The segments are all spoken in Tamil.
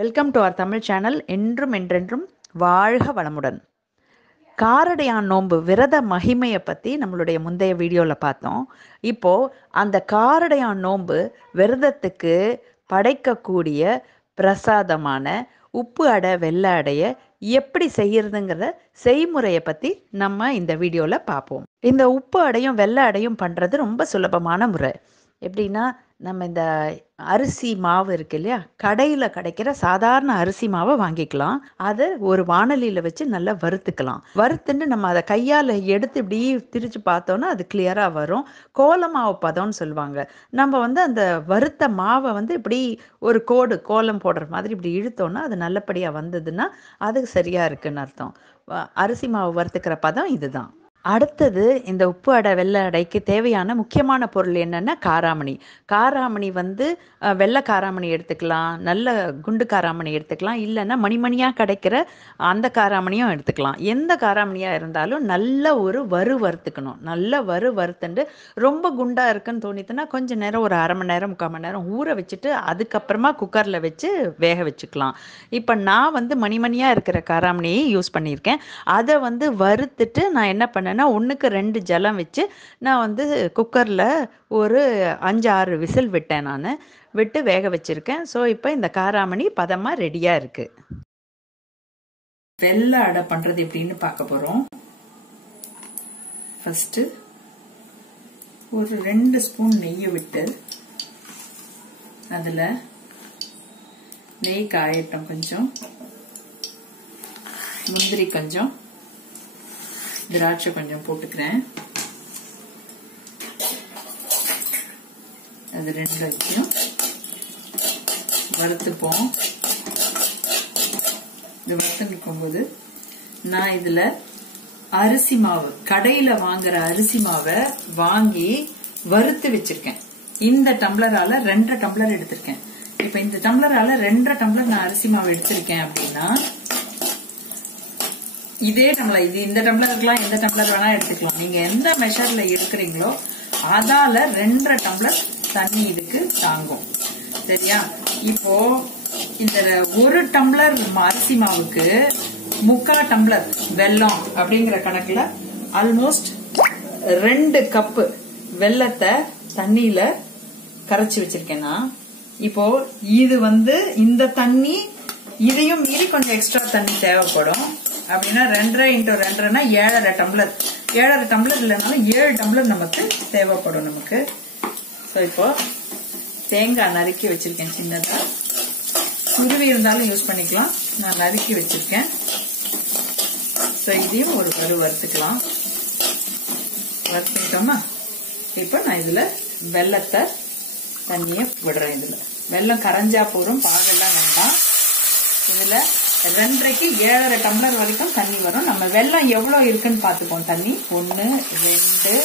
Welcome to our Tamil channel. என்றும் என்றென்றும் வாழ்க வளமுடன். காரடையான் நோன்பு விரத மகிமையை பற்றி நம்மளுடைய முந்தைய வீடியோவில் பார்த்தோம். இப்போது அந்த காரடையான் நோன்பு விரதத்துக்கு படைக்கக்கூடிய பிரசாதமான உப்பு அடை வெள்ளை அடையை எப்படி செய்யறதுங்கிற செய்முறையை பற்றி நம்ம இந்த வீடியோவில் பார்ப்போம். இந்த உப்பு அடையும் வெள்ளை அடையும் பண்ணுறது ரொம்ப சுலபமான முறை. எப்படின்னா, நம்ம இந்த அரிசி மாவு இருக்கு இல்லையா, கடையில் கிடைக்கிற சாதாரண அரிசி மாவை வாங்கிக்கலாம். அதை ஒரு வாணலியில் வச்சு நல்லா வறுத்துக்கலாம். வறுத்துட்டு நம்ம அதை கையால் எடுத்து இப்படி திரிச்சு பார்த்தோன்னா அது கிளியராக வரும். கோலமாவு பதம்னு சொல்லுவாங்க. நம்ம அந்த வறுத்த மாவை இப்படி ஒரு கோலம் போடுற மாதிரி இப்படி இழுத்தோன்னா அது நல்லபடியாக வந்ததுன்னா அதுக்கு சரியாக இருக்குன்னு அர்த்தம். அரிசி மாவு வறுத்துக்கிற பதம் இதுதான். அடுத்தது, இந்த உப்பு அடை வெள்ளை அடைக்கு தேவையான முக்கியமான பொருள் என்னென்னா காராமணி. காராமணி வெள்ளை காராமணி எடுத்துக்கலாம், நல்ல குண்டு காராமணி எடுத்துக்கலாம், இல்லைன்னா மணிமணியாக கிடைக்கிற அந்த காராமணியும் எடுத்துக்கலாம். எந்த காராமணியாக இருந்தாலும் நல்ல ஒரு வறுத்துக்கணும். நல்ல வறுத்துண்டு ரொம்ப குண்டாக இருக்குன்னு தோணித்துன்னா கொஞ்சம் நேரம், ஒரு அரை மணி நேரம் 3/4 மணி நேரம் ஊற வச்சுட்டு அதுக்கப்புறமா குக்கரில் வச்சு வேக வச்சுக்கலாம். இப்போ நான் மணிமணியாக இருக்கிற காராமணியை யூஸ் பண்ணியிருக்கேன். அதை வறுத்துட்டு நான் என்ன பண்ணேன்னா 1க்கு 2 ஜலம் வச்சு நான் குக்கரில் ஒரு 5-6 விசில் விட்டேன். நான் விட்டு வேக வச்சுருக்கேன். ஸோ இப்போ இந்த காராமணி பதமாக ரெடியாக இருக்குது. வெள்ளை அடை பண்ணுறது எப்படின்னு பார்க்க போகிறோம். ஃபஸ்ட்டு ஒரு 2 ஸ்பூன் நெய்யை விட்டு அதில் நெய் காயட்டும். கொஞ்சம் முந்திரி, கொஞ்சம் திராட்சை கொஞ்சம் போட்டுக்கிறேன். அது 2 வச்சும் வறுத்துப்போம். இது வறுத்து நிற்கும்போது நான் இதுல அரிசி மாவு, கடையில வாங்குற அரிசி மாவை வாங்கி வறுத்து வச்சிருக்கேன். இந்த டம்ளரால 2 டம்ளர் எடுத்திருக்கேன். இப்ப இந்த டம்ளரால 2 டம்ளர் நான் அரிசி மாவு எடுத்திருக்கேன் அப்படின்னா இதே டம்ளர், இது இந்த டம்ளர் இருக்கலாம், எந்த டம்ளர் வேணா எடுத்துக்கலாம். நீங்க எந்த மெஷர்ல எடுக்கிறீங்களோ அதால 2 டம்ளர் தண்ணி இதுக்கு தாங்கும். சரியா? இப்போ இந்த 1 டம்ளர் அரிசி மாவுக்கு 3/4 டம்ளர் வெல்லம் அப்படிங்கிற கணக்குல ஆல்மோஸ்ட் 2 கப்பு வெல்லத்தை தண்ணியில கரைச்சி வச்சிருக்கேன்னா, இப்போ இது இந்த தண்ணி இதையும் மீறி கொஞ்சம் எக்ஸ்ட்ரா தண்ணி தேவைப்படும். அப்படின்னா 2.5 × 2.5 7.5 டம்ளர். 7.5 டம்ளர் இல்லைனாலும் 7 டம்ளர் நமக்கு தேவைப்படும் நமக்கு. ஸோ இப்போ தேங்காய் நறுக்கி வச்சிருக்கேன். சின்னதா துருவி இருந்தாலும் யூஸ் பண்ணிக்கலாம். நான் நறுக்கி வச்சிருக்கேன். ஸோ இதையும் ஒரு வறுத்துக்கலாம். வறுத்துக்கிட்டோமா, இப்போ நான் இதுல வெல்லத்தை தண்ணியை விடுறேன். இதுல வெல்லம் கரைஞ்சா போதும், பாகெல்லாம் வேண்டாம். இதுல 2.5க்கு 7.5 டம்ளர் வரைக்கும் தண்ணி வரும். நம்ம வெல்லம் எவ்வளவு இருக்குன்னு பாத்துப்போம். தண்ணி 1 2 3.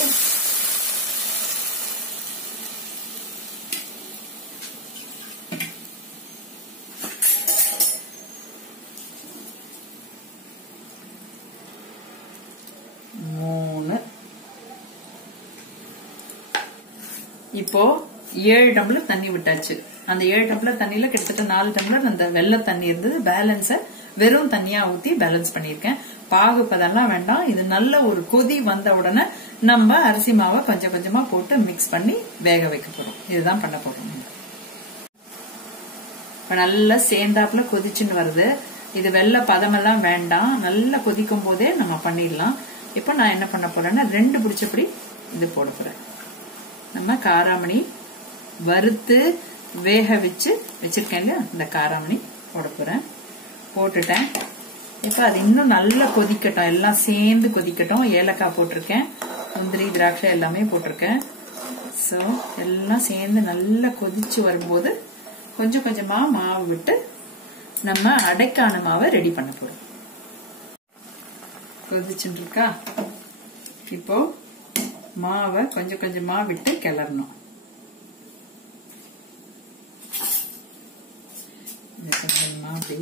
இப்போ 7 டம்ளர் தண்ணி விட்டாச்சு. அந்த 7 டம்ளர் தண்ணியில கிட்டத்தட்ட 4 டம்ளர் அந்த வெள்ளை தண்ணி இருந்தது. பேலன்ஸ வெறும் தண்ணியா ஊத்தி பேலன்ஸ் பண்ணிருக்கேன். பாகு பதெல்லாம் வேண்டாம். இது நல்ல ஒரு கொதி வந்த உடனே நம்ம அரிசி மாவை கொஞ்சம் கொஞ்சமா போட்டு மிக்ஸ் பண்ணி வேக வைக்க போறோம். இதுதான் பண்ண போறோம். இப்ப நல்லா சேர்ந்தாப்புல கொதிச்சுன்னு வருது. இது வெள்ளை பதமெல்லாம் வேண்டாம். நல்லா கொதிக்கும் போதே நம்ம பண்ணிடலாம். இப்ப நான் என்ன பண்ண போறேன்னா 2 பிடிச்சபடி இது போட போறேன். நம்ம காராமணி வறுத்து வேக வச்சு வச்சிருக்கேன் இல்லையா, இந்த காராமணி போட போறேன். போட்டுட்டேன். இப்ப அது இன்னும் நல்லா கொதிக்கட்டும், எல்லாம் சேர்ந்து கொதிக்கட்டும். ஏலக்காய் போட்டிருக்கேன், முந்திரி திராட்சை எல்லாமே போட்டிருக்கேன். ஸோ எல்லாம் சேர்ந்து நல்லா கொதிச்சு வரும்போது கொஞ்சம் கொஞ்சமா மாவு விட்டு நம்ம அடைக்கான மாவை ரெடி பண்ண போறோம். கொதிச்சுட்டு இருக்கா? இப்போ மாவை கொஞ்சம் கொஞ்சமா விட்டு கிளறணும். அப்படி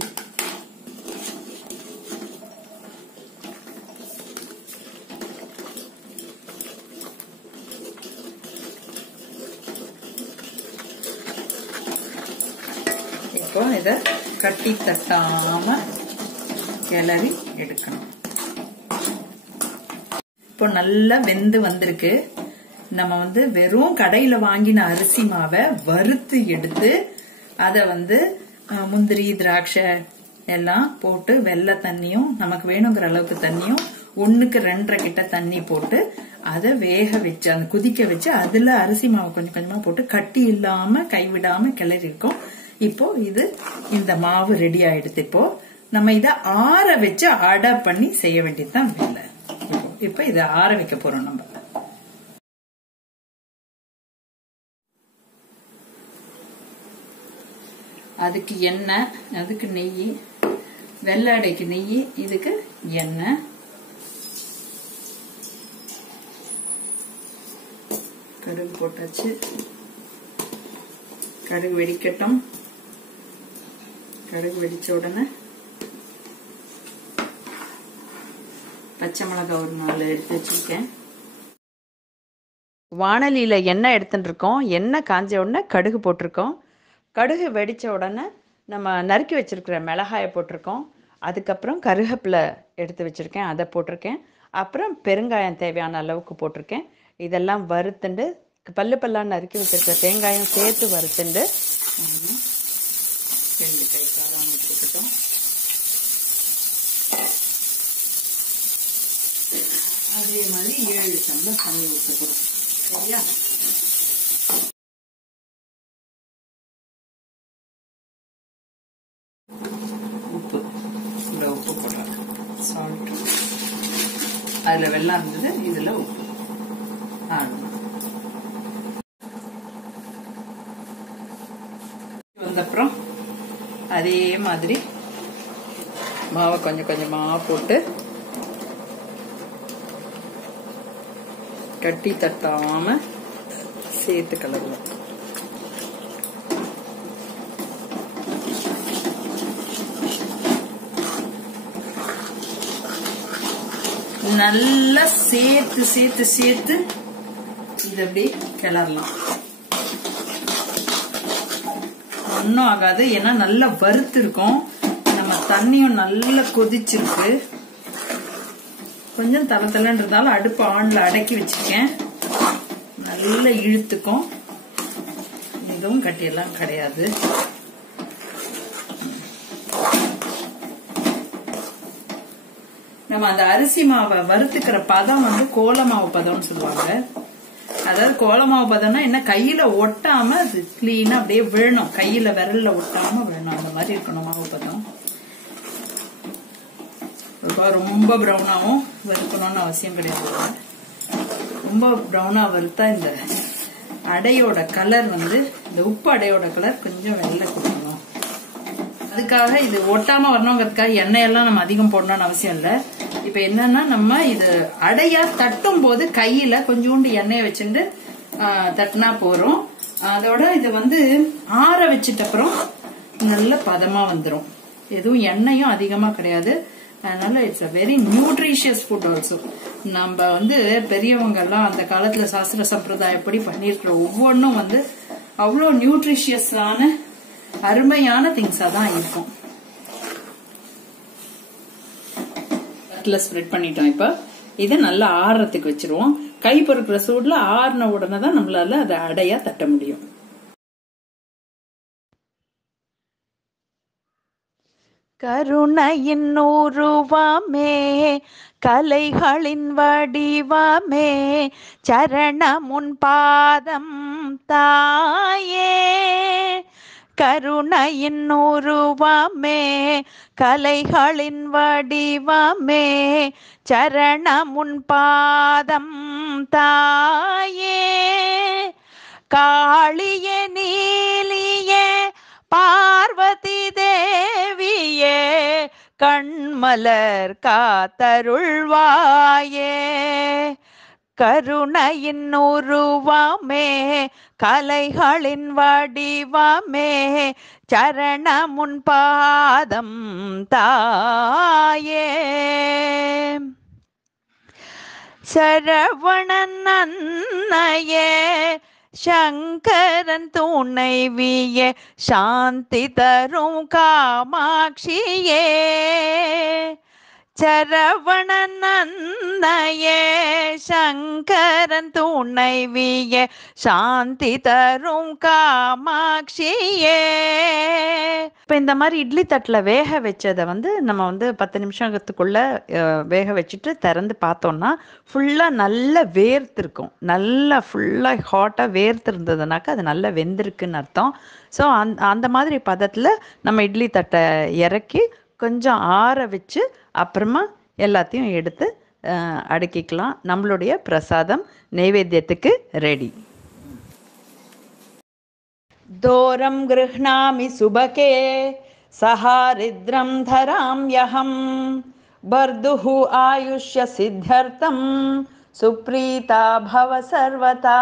இப்போ இதை கட்டி தட்டாம கிளறி எடுக்கணும். இப்போ நல்லா வெந்து வந்திருக்கு. நம்ம வெறும் கடையில வாங்கின அரிசி மாவை வறுத்து எடுத்து அத முந்திரி திராட்சை எல்லாம் போட்டு வெள்ளை தண்ணியும் நமக்கு வேணுங்கிற அளவுக்கு தண்ணியும் 1க்கு 2.5 கிட்ட தண்ணி போட்டு அதை வேக வச்சு அந்த குதிக்க வச்சு அதுல அரிசி மாவை கொஞ்சம் கொஞ்சமா போட்டு கட்டி இல்லாம கைவிடாம கிளறி இருக்கோம். இப்போ இந்த மாவு ரெடி ஆயிடுது. இப்போ நம்ம இத ஆற வச்சு அடை பண்ணி செய்ய வேண்டியதுதான் வேலை. இப்ப இத ஆற வைக்க போறோம். நம்ம அதுக்கு எண்ணெய், அதுக்கு நெய், வெள்ளை அடைக்கு நெய், இதுக்கு எண்ணெய், கடுகு போட்டாச்சு. கடுகு வெடிக்கட்டும். கடுகு வெடிச்ச உடனே பச்சை மிளகாய் ஒரு 4 எடுத்து வச்சிருக்கேன். வாணலியில எண்ணெய் எடுத்துட்டு இருக்கோம். எண்ணெய் காஞ்ச உடனே கடுகு போட்டிருக்கோம். கடுகு வெடிச்ச உடனே நம்ம நறுக்கி வச்சிருக்கிற மிளகாயை போட்டிருக்கோம். அதுக்கப்புறம் கருவேப்பிலை எடுத்து வச்சிருக்கேன், அதை போட்டிருக்கேன். அப்புறம் பெருங்காயம் தேவையான அளவுக்கு போட்டிருக்கேன். இதெல்லாம் வறுத்துண்டு பல்லா நறுக்கி வச்சிருக்கிற தேங்காயம் சேர்த்து வறுத்துண்டு 2 கை காரம் போட்டுக்கிட்டோம். அதே மாதிரி 7 டம்ளர் தண்ணி ஊற்றக்கூடும். சரியா? உப்பு, இந்த உப்பு போடுறாங்க, சால்ட். அதுல வெள்ளம் இருந்தது, இதுல உப்பு. வந்தப்புறம் அதே மாதிரி மாவை கொஞ்சம் கொஞ்சமா போட்டு கட்டி தட்டாம சேர்த்து கலருவோம். நல்லா சேர்த்து சேர்த்து சேர்த்து இது அப்படியே கிளறலாம். ஒன்னும் ஆகாது, ஏன்னா நல்லா வறுத்து இருக்கும். நம்ம தண்ணியும் நல்லா கொதிச்சிருக்கு. கொஞ்சம் தலை தலைன்றதால அடுப்பு ஆன்ல அடக்கி வச்சிருக்கேன். நல்லா இழுத்துக்கும். இதுவும் கட்டியெல்லாம் கிடையாது. நம்ம அந்த அரிசி மாவை வறுத்துக்கிற பதம் கோல மாவு பதம்னு சொல்லுவாங்க. அதாவது கோல மாவு பதம்னா என்ன, கையில ஒட்டாம அது கிளீனா அப்படியே விழணும், கையில விரல்ல ஒட்டாம விழணும், அந்த மாதிரி இருக்கணும் மாவு பதம். ரொம்ப பிரவுனாவும் வறுக்கணும்னு அவசியம் கிடையாது. ரொம்ப பிரவுனா வறுத்தா இந்த அடையோட கலர் இந்த உப்பு அடையோட கலர் கொஞ்சம் வெள்ளை கொடுக்கணும். அதுக்காக இது ஒட்டாம வரணுங்கிறதுக்காக எண்ணெயெல்லாம் நம்ம அதிகம் போடணும்னு அவசியம் இல்லை. இப்ப என்னன்னா, நம்ம இது அடையா தட்டும் போது கையில கொஞ்சோண்டு எண்ணெயை வச்சுட்டு தட்டினா போறோம். அதோட இது ஆற வச்சிட்ட அப்புறம் நல்ல பதமா வந்துடும். எதுவும் எண்ணெயும் அதிகமா கிடையாது. அதனால it's a very nutritious food also. நம்ம பெரியவங்க எல்லாம் அந்த காலத்துல சாஸ்திர சம்பிரதாயப்படி பண்ணிருக்கிற ஒவ்வொன்றும் அவ்வளோ நியூட்ரிஷியஸான அருமையான திங்ஸா தான் இருக்கும். ஸ்ப்ரெட் பண்ணிட்டோம். இப்ப இதை நல்லா ஆறுறதுக்கு வச்சிருவோம். கை பொறுக்கிற சூடுல ஆறுன உடனே தான் நம்மளால அதை அடையா தட்ட முடியும். கருணையின் உருவமே, கலைகளின் வடிவமே, சரணமுன் பாதம் தாயே. கருணையின் உருவமே, கலைகளின் வடிவமே, சரணமுன் பாதம் தாயே. காளியே நீலியே பார்வதி தேவியே, கண்மலர் காத்தருள்வாயே. கருணையின் உருவமே, கலைகளின் வடிவமே, சரணமுன் பாதம் தாயே. சரவணன் அன்னையே, சங்கரன் துணைவியே சாந்தி தரும் காமாட்சியே சரவணன் நன்னையே சங்கரன் துணைவியே சாந்தி தரும் காமாட்சியே. இப்போ இந்த மாதிரி இட்லி தட்டில் வேக வச்சதை வந்து நம்ம வந்து 10 நிமிஷத்துக்குள்ளே வேக வச்சுட்டு திறந்து பார்த்தோம்னா ஃபுல்லாக நல்லா வேர்த்திருக்கும். நல்லா ஃபுல்லாக ஹாட்டாக வேர்த்து இருந்ததுனாக்கா அது நல்லா வெந்திருக்குன்னு அர்த்தம். ஸோ அந்த மாதிரி பதத்தில் நம்ம இட்லி தட்டை இறக்கி கொஞ்சம் ஆற வச்சு அப்புறமா எல்லாத்தையும் எடுத்து அடுக்கிக்கலாம். நம்மளுடைய பிரசாதம் நைவேத்தியத்துக்கு ரெடி. தோரம் கிருஹ்ணாமி சுபகே சஹாரித்ரம் தராம்யஹம் பர்துஹு ஆயுஷ்ய சித்தர்த்தம் சுப்ரீதா பவ சர்வதா.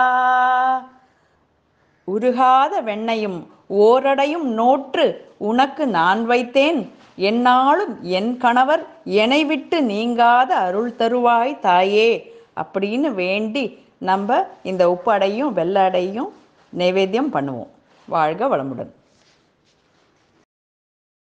உருகாத வெண்ணையும் ஓரடையும் நோற்று உனக்கு நான் வைத்தேன், என்னாலும் என் கணவர் என்னை விட்டு நீங்காத அருள் தருவாய் தாயே அப்படின்னு வேண்டி நம்ம இந்த உப்பு அடையும் வெள்ளை அடையும் நைவேத்தியம் பண்ணுவோம். வாழ்க வளமுடன்.